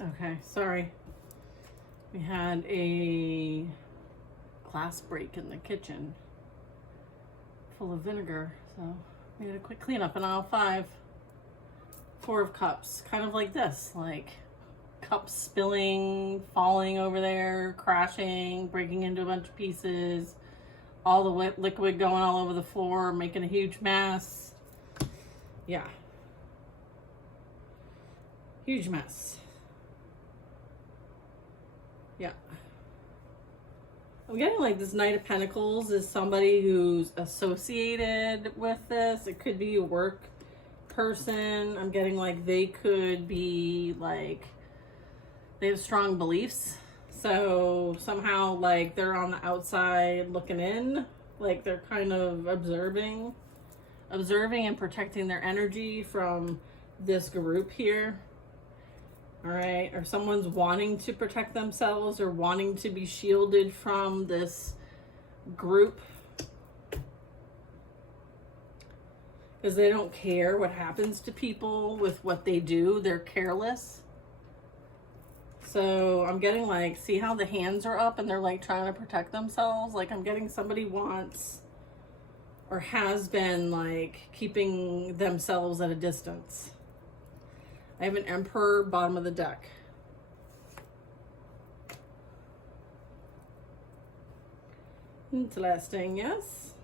Okay, sorry. We had a glass break in the kitchen full of vinegar, so we had a quick cleanup in aisle 5. 4 of cups, kind of like this, like cups spilling, falling over there, crashing, breaking into a bunch of pieces, all the liquid going all over the floor, making a huge mess. Yeah. Huge mess. Yeah. I'm getting like this Knight of Pentacles is somebody who's associated with this. It could be a work person. I'm getting like they could be like, they have strong beliefs. So somehow like they're on the outside looking in, like they're kind of observing and protecting their energy from this group here. All right, or someone's wanting to protect themselves or wanting to be shielded from this group because they don't care what happens to people with what they do. They're careless. So I'm getting like, see how the hands are up and they're like trying to protect themselves? Like I'm getting somebody wants or has been like keeping themselves at a distance. I have an Emperor, bottom of the deck. Interesting, yes?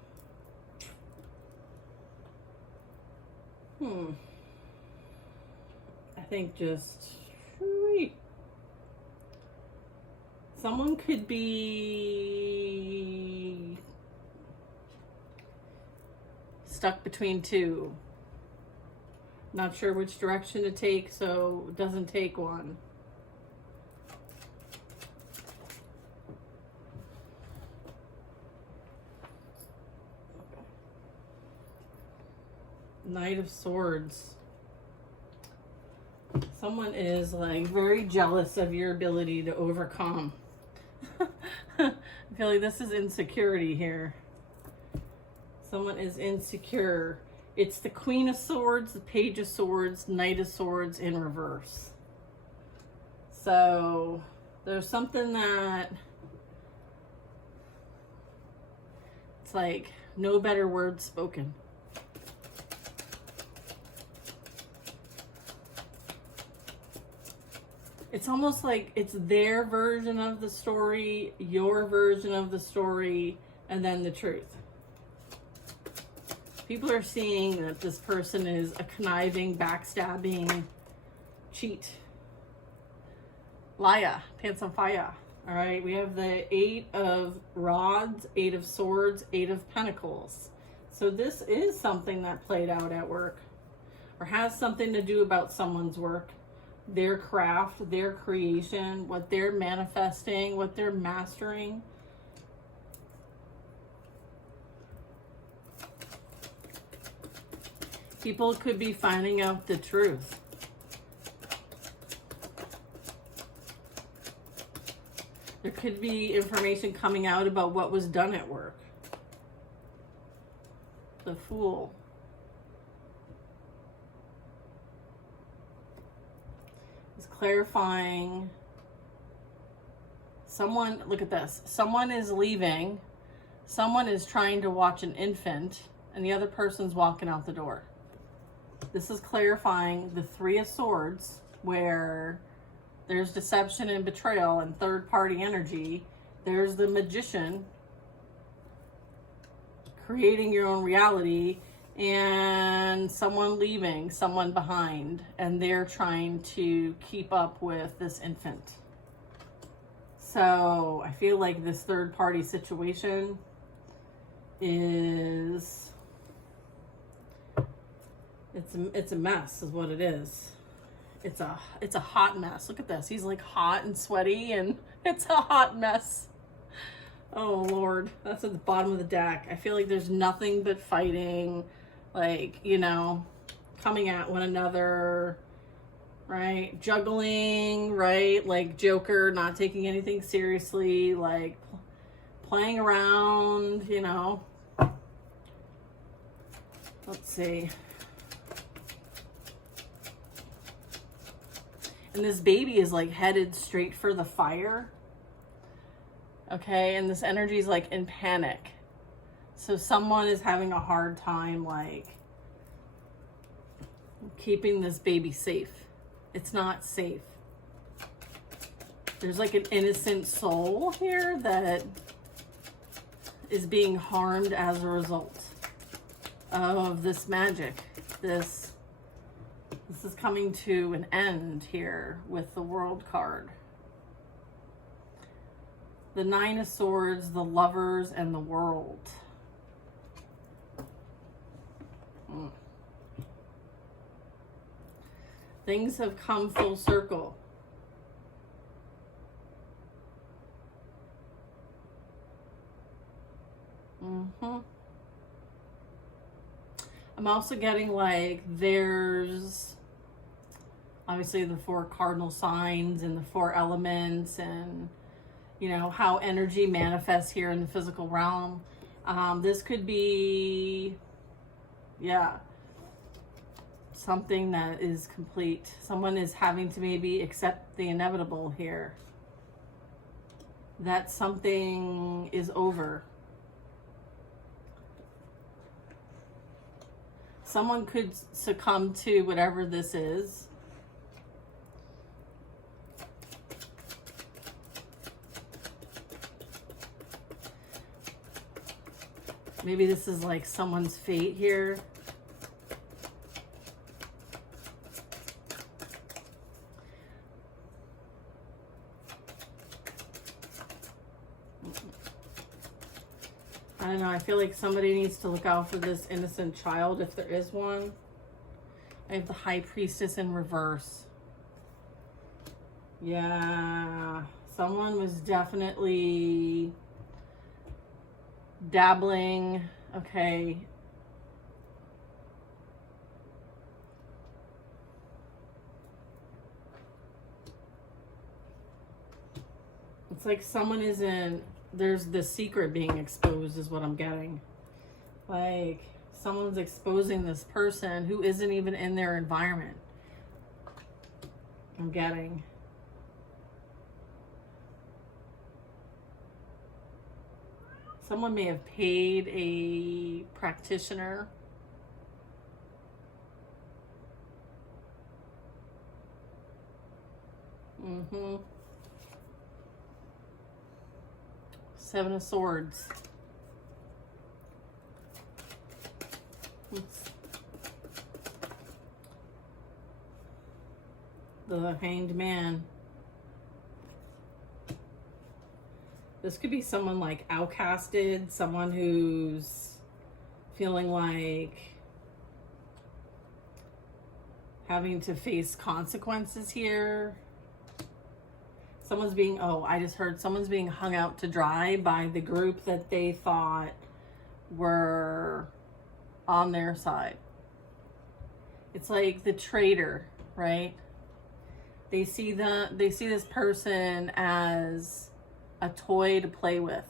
I think just, someone could be stuck between two. Not sure which direction to take, so it doesn't take one. Knight of Swords. Someone is like very jealous of your ability to overcome. I feel like this is insecurity here. Someone is insecure. It's the Queen of Swords, the Page of Swords, Knight of Swords in reverse. So there's something that it's like no better words spoken. It's almost like it's their version of the story, your version of the story, and then the truth. People are seeing that this person is a conniving, backstabbing cheat. Liar, pants on fire. All right, we have the 8 of Rods, 8 of Swords, 8 of Pentacles. So this is something that played out at work or has something to do about someone's work, their craft, their creation, what they're manifesting, what they're mastering. People could be finding out the truth. There could be information coming out about what was done at work. The Fool. Is clarifying. Someone, look at this. Someone is leaving. Someone is trying to watch an infant, and the other person's walking out the door. This is clarifying the 3 of Swords, where there's deception and betrayal and third-party energy. There's the Magician, creating your own reality, and someone leaving, someone behind, and they're trying to keep up with this infant. So I feel like this third-party situation is... It's a mess is what it is. It's a hot mess. Look at this. He's like hot and sweaty and it's a hot mess. Oh Lord, that's at the bottom of the deck. I feel like there's nothing but fighting, like, you know, coming at one another, right? Juggling, right? Like Joker, not taking anything seriously, like playing around, you know. Let's see. And this baby is like headed straight for the fire. Okay, and this energy is like in panic. So someone is having a hard time like keeping this baby safe. It's not safe. There's like an innocent soul here that is being harmed as a result of this magic. This is coming to an end here with the World card. The Nine of Swords, the Lovers, and the World. Things have come full circle. I'm also getting like there's obviously the 4 cardinal signs and the 4 elements, and you know how energy manifests here in the physical realm. This could be, yeah, something that is complete. Someone is having to maybe accept the inevitable here. That something is over. Someone could succumb to whatever this is. Maybe this is like someone's fate here. I don't know, I feel like somebody needs to look out for this innocent child if there is one. I have the High Priestess in reverse. Yeah, someone was definitely dabbling. Okay. It's like someone is in, there's the secret being exposed is what I'm getting. Like someone's exposing this person who isn't even in their environment. I'm getting. Someone may have paid a practitioner. Seven of Swords. The Hanged Man. This could be someone like outcasted, someone who's feeling like having to face consequences here. Someone's being, oh, I just heard someone's being hung out to dry by the group that they thought were on their side. It's like the traitor, right? They see this person as a toy to play with.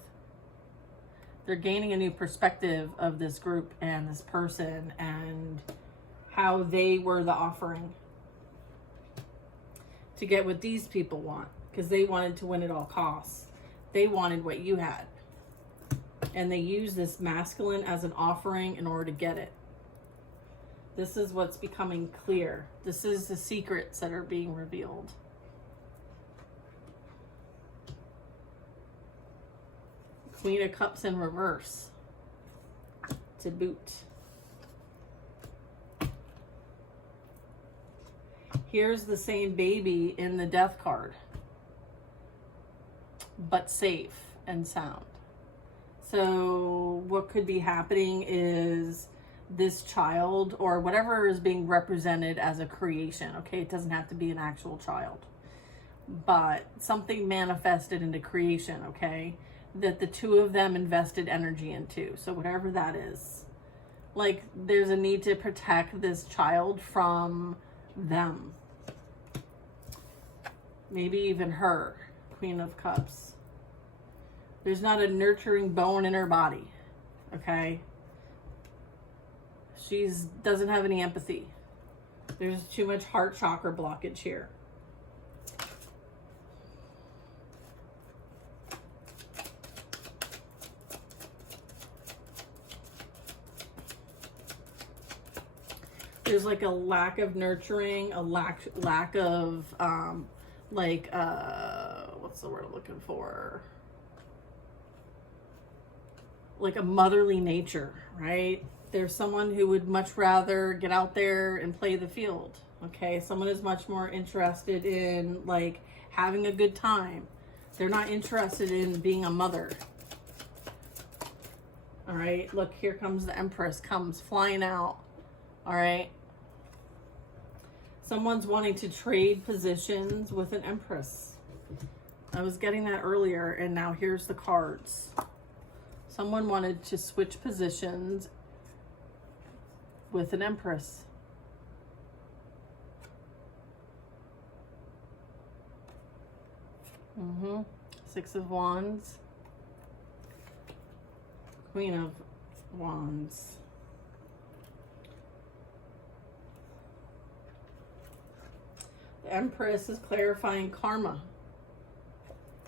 They're gaining a new perspective of this group and this person and how they were the offering to get what these people want, because they wanted to win at all costs. They wanted what you had. And they use this masculine as an offering in order to get it. This is what's becoming clear. This is the secrets that are being revealed. Queen of Cups in reverse to boot. Here's the same baby in the Death card, but safe and sound. So what could be happening is this child or whatever is being represented as a creation. Okay, it doesn't have to be an actual child, but something manifested into creation, okay, that the two of them invested energy into. So whatever that is, like there's a need to protect this child from them. Maybe even her, Queen of Cups. There's not a nurturing bone in her body, okay? She doesn't have any empathy. There's too much heart chakra blockage here. there's like a lack of nurturing, a lack of what's the word I'm looking for? Like a motherly nature, right? There's someone who would much rather get out there and play the field. Okay, someone is much more interested in like having a good time. They're not interested in being a mother. All right, look, here comes the Empress, comes flying out. All right. Someone's wanting to trade positions with an Empress. I was getting that earlier, and now here's the cards. Someone wanted to switch positions with an Empress. Six of Wands. Queen of Wands. The Empress is clarifying karma.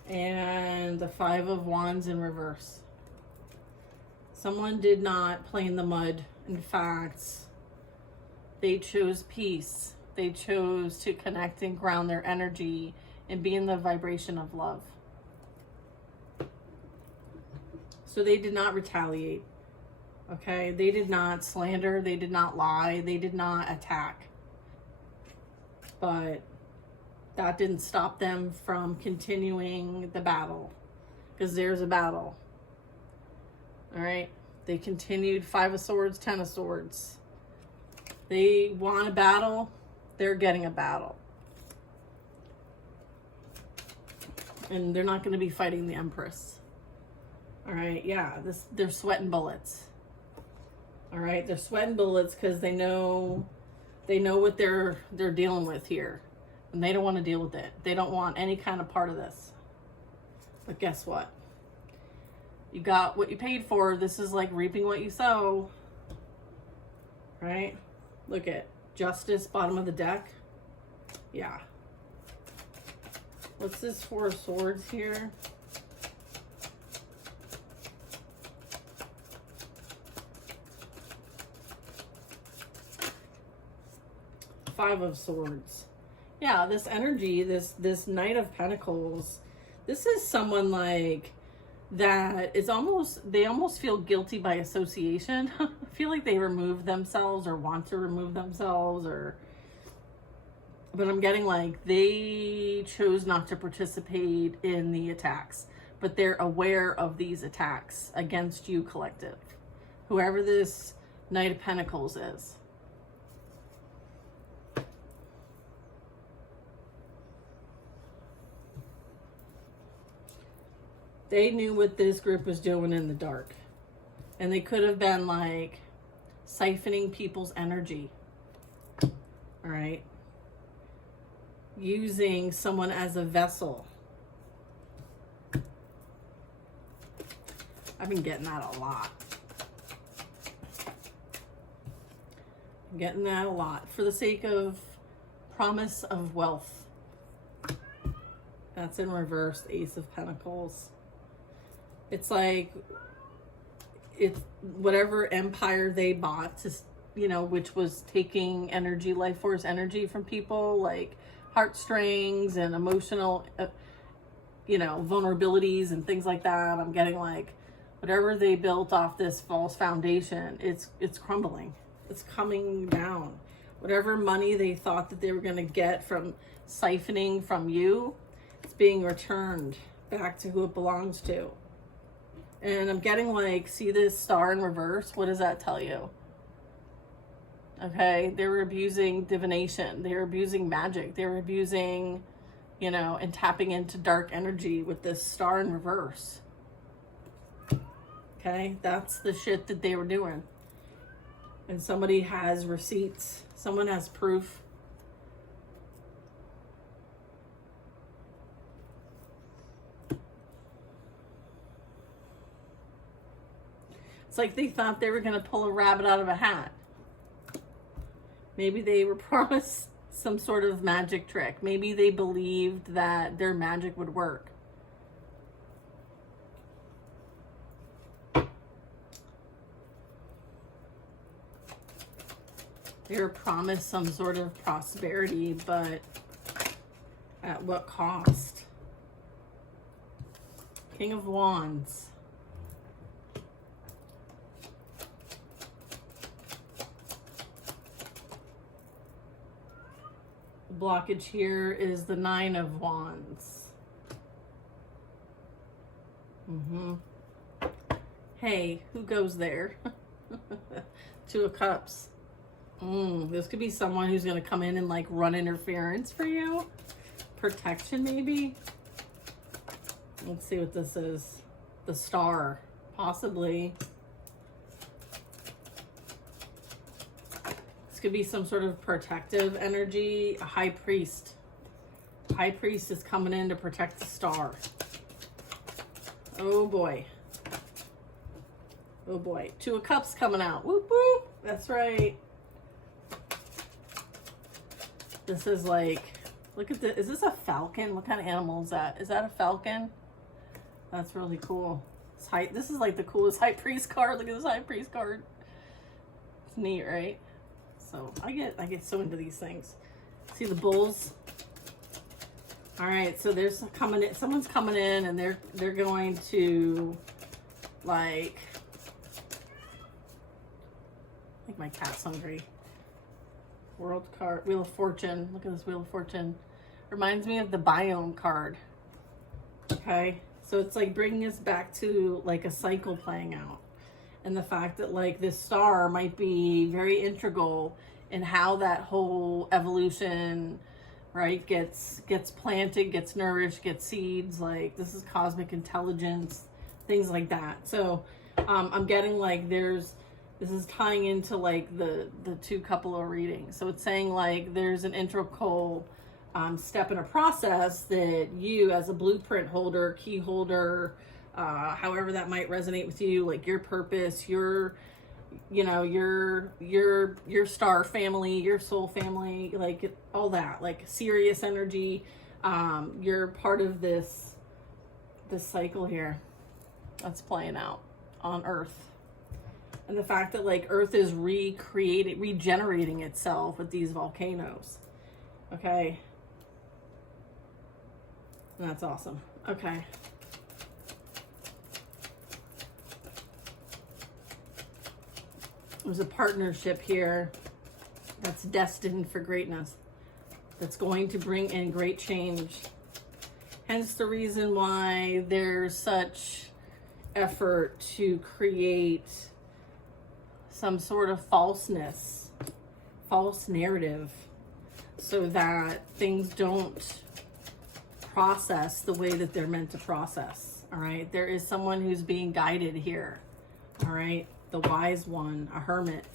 And the Five of Wands in reverse. Someone did not play in the mud. In fact, they chose peace. They chose to connect and ground their energy and be in the vibration of love. So they did not retaliate. Okay? They did not slander. They did not lie. They did not attack. But that didn't stop them from continuing the battle. Because there's a battle. All right? They continued. Five of Swords, Ten of Swords. They want a battle. They're getting a battle. And they're not going to be fighting the Empress. All right? Yeah, they're sweating bullets. All right? They're sweating bullets because they know what they're dealing with here. And they don't want to deal with it. They don't want any kind of part of this. But guess what? You got what you paid for. This is like reaping what you sow. Right? Look at Justice, bottom of the deck. Yeah. What's this Four of Swords here? Five of Swords. Yeah, this energy, this Knight of Pentacles, this is someone like that is they almost feel guilty by association. I feel like they remove themselves or want to remove themselves, but I'm getting like they chose not to participate in the attacks, but they're aware of these attacks against you, collective. Whoever this Knight of Pentacles is. They knew what this group was doing in the dark. And they could have been like siphoning people's energy. All right. Using someone as a vessel. I've been getting that a lot. I'm getting that a lot. For the sake of promise of wealth. That's in reverse, the Ace of Pentacles. It's like, it's whatever empire they bought to, which was taking energy, life force energy from people, like heartstrings and emotional, vulnerabilities and things like that. I'm getting like, whatever they built off this false foundation, it's crumbling. It's coming down. Whatever money they thought that they were going to get from siphoning from you, it's being returned back to who it belongs to. And I'm getting like, see this star in reverse? What does that tell you? Okay, they were abusing divination. They were abusing magic. They were abusing, and tapping into dark energy with this star in reverse. Okay, that's the shit that they were doing. And somebody has receipts. Someone has proof. It's like they thought they were going to pull a rabbit out of a hat. Maybe they were promised some sort of magic trick. Maybe they believed that their magic would work. They're promised some sort of prosperity, but at what cost? King of Wands. The blockage here is the Nine of Wands. Hey, who goes there? Two of Cups. This could be someone who's going to come in and like run interference for you. Protection, maybe. Let's see what this is. The Star, possibly. This could be some sort of protective energy. A High Priest. High Priest is coming in to protect the Star. Oh boy. Oh boy. Two of Cups coming out. Whoop whoop. That's right. This is like, look at this. Is this a falcon? What kind of animal is that? Is that a falcon? That's really cool. This is like the coolest High Priest card. Look at this High Priest card. It's neat, right? So I get so into these things. See the bulls? All right, so there's coming in, someone's coming in and they're going to like my cat's hungry. World card, Wheel of Fortune. Look at this Wheel of Fortune. Reminds me of the Biome card. Okay, so it's like bringing us back to like a cycle playing out, and the fact that like this star might be very integral in how that whole evolution, right, gets planted, gets nourished, gets seeds. Like this is cosmic intelligence, things like that. So I'm getting like this is tying into like the two couple of readings. So it's saying like there's an integral step in a process that you as a blueprint holder, key holder, however that might resonate with you, like your purpose, your star family, your soul family, like all that, like serious energy. You're part of this cycle here that's playing out on Earth. And the fact that like Earth is regenerating itself with these volcanoes. Okay. That's awesome. Okay. There's a partnership here that's destined for greatness, that's going to bring in great change. Hence the reason why there's such effort to create some sort of false narrative, so that things don't process the way that they're meant to process. All right, there is someone who's being guided here. All right, the wise one, a hermit,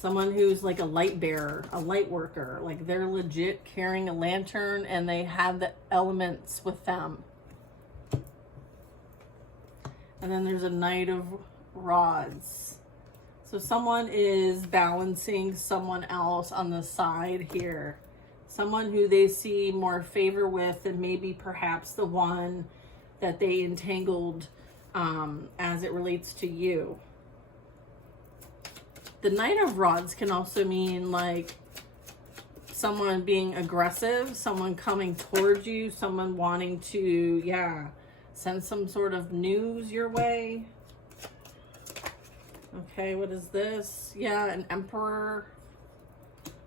someone who's like a light bearer, a light worker, like they're legit carrying a lantern and they have the elements with them. And then there's a Knight of Rods. So someone is balancing someone else on the side here. Someone who they see more favor with than maybe perhaps the one that they entangled as it relates to you. The Knight of Rods can also mean like someone being aggressive, someone coming towards you, someone wanting to, send some sort of news your way. Okay, what is this? Yeah, an Emperor.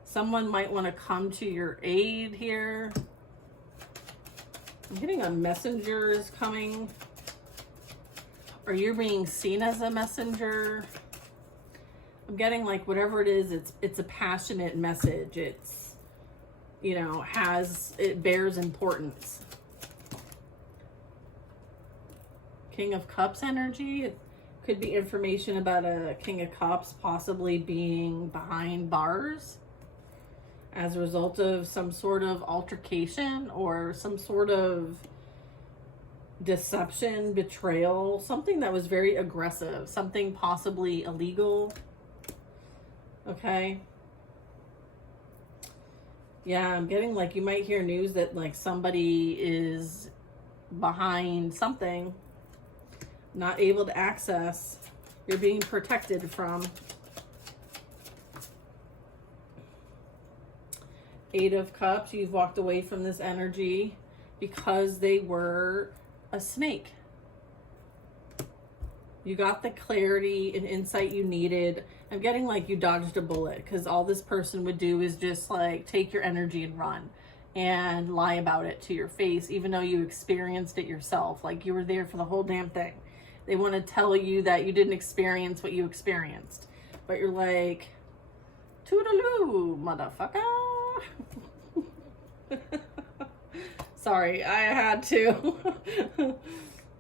Someone might want to come to your aid here. I'm getting a messenger is coming. Or you're being seen as a messenger. I'm getting like whatever it is, it's a passionate message. It's, it bears importance. King of Cups energy. It could be information about a King of Cups possibly being behind bars as a result of some sort of altercation or some sort of deception, betrayal, something that was very aggressive, something possibly illegal. Okay. Yeah, I'm getting like you might hear news that like somebody is behind something, not able to access, you're being protected from. Eight of Cups, you've walked away from this energy because they were a snake. You got the clarity and insight you needed. I'm getting like you dodged a bullet, because all this person would do is just like take your energy and run and lie about it to your face, even though you experienced it yourself. Like you were there for the whole damn thing. They want to tell you that you didn't experience what you experienced, but you're like, toodaloo, motherfucker. Sorry, I had to.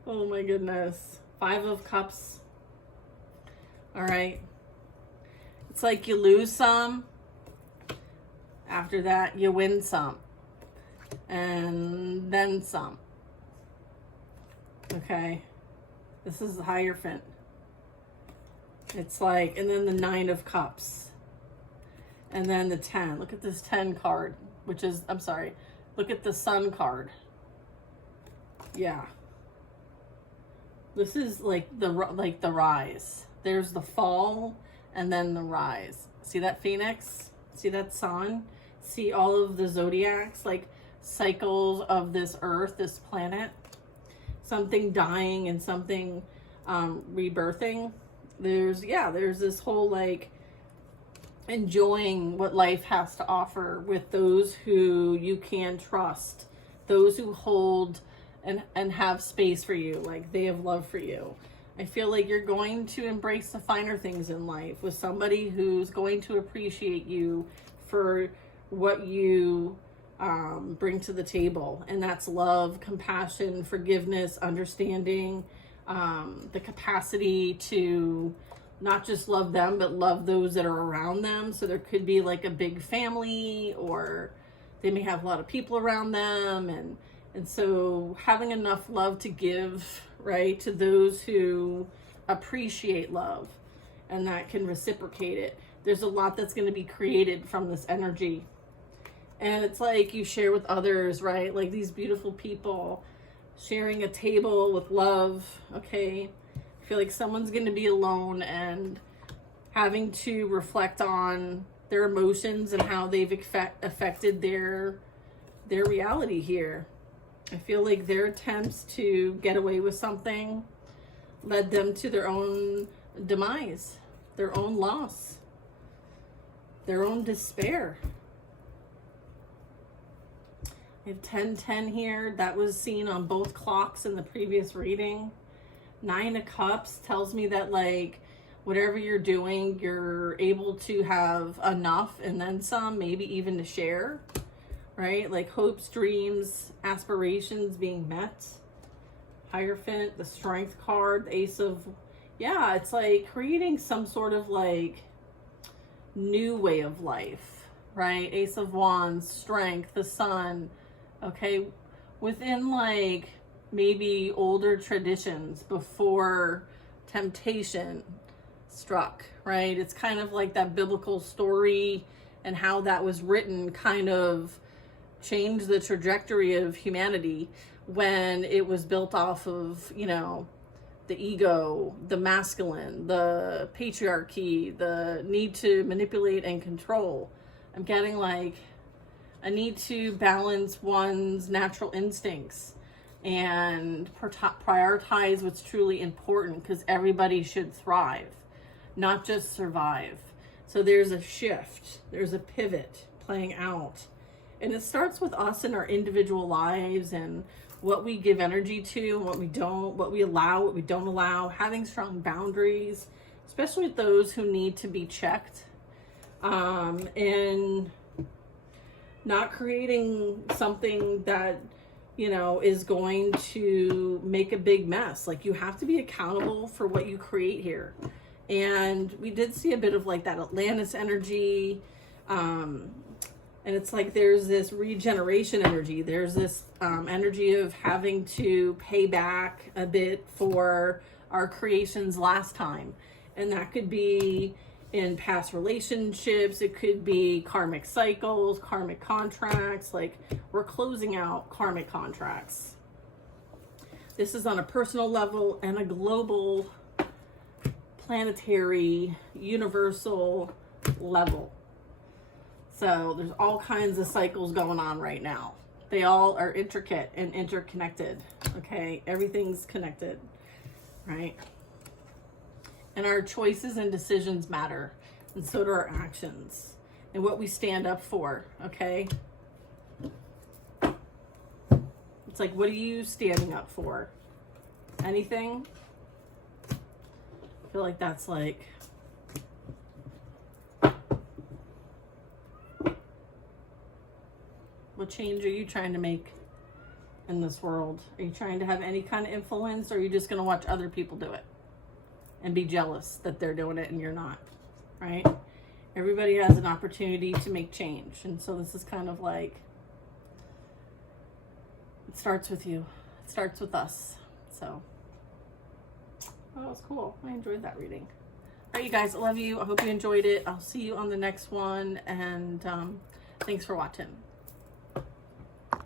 Oh my goodness. Five of Cups. All right. It's like you lose some. After that, you win some. And then some. Okay. This is the Hierophant. It's like, and then the Nine of Cups. And then the 10. Look at this 10 card, which is, I'm sorry. Look at the Sun card. Yeah. This is like the rise. There's the fall and then the rise. See that Phoenix? See that sun? See all of the zodiacs, like cycles of this earth, this planet. Something dying and something rebirthing. There's this whole like enjoying what life has to offer with those who you can trust, those who hold and have space for you, like they have love for you. I feel like you're going to embrace the finer things in life with somebody who's going to appreciate you for what you bring to the table. And that's love, compassion, forgiveness, understanding, the capacity to not just love them, but love those that are around them. So there could be like a big family, or they may have a lot of people around them. And so having enough love to give, right, to those who appreciate love and that can reciprocate it. There's a lot that's going to be created from this energy. And it's like you share with others, right? Like these beautiful people sharing a table with love, okay? I feel like someone's going to be alone and having to reflect on their emotions and how they've affected their reality here. I feel like their attempts to get away with something led them to their own demise, their own loss, their own despair. I have 10-10 here. That was seen on both clocks in the previous reading. 9 of Cups tells me that like whatever you're doing, you're able to have enough and then some, maybe even to share. Right? Like hopes, dreams, aspirations being met. Hierophant, the Strength card, the Ace of... Yeah, it's like creating some sort of like new way of life, right? Ace of Wands, Strength, the Sun. Okay, within like maybe older traditions before temptation struck, right? It's kind of like that biblical story and how that was written kind of changed the trajectory of humanity when it was built off of, you know, the ego, the masculine, the patriarchy, the need to manipulate and control. I'm getting like a need to balance one's natural instincts and prioritize what's truly important, because everybody should thrive, not just survive. So there's a shift, there's a pivot playing out. And it starts with us in our individual lives and what we give energy to and what we don't, what we allow, what we don't allow, having strong boundaries, especially with those who need to be checked, and not creating something that, you know, is going to make a big mess. Like you have to be accountable for what you create here. And we did see a bit of like that Atlantis energy, and it's like there's this regeneration energy. There's this energy of having to pay back a bit for our creations last time. And that could be in past relationships. It could be karmic cycles, karmic contracts. Like we're closing out karmic contracts. This is on a personal level and a global, planetary, universal level. So there's all kinds of cycles going on right now. They all are intricate and interconnected. Okay, everything's connected, right? And our choices and decisions matter, and so do our actions and what we stand up for. Okay, it's like, what are you standing up for? Anything? I feel like that's like, what change are you trying to make in this world? Are you trying to have any kind of influence, or are you just going to watch other people do it and be jealous that they're doing it and you're not, right? Everybody has an opportunity to make change. And so this is kind of like, it starts with you. It starts with us. So, oh, that was cool. I enjoyed that reading. All right, you guys, I love you. I hope you enjoyed it. I'll see you on the next one. And thanks for watching.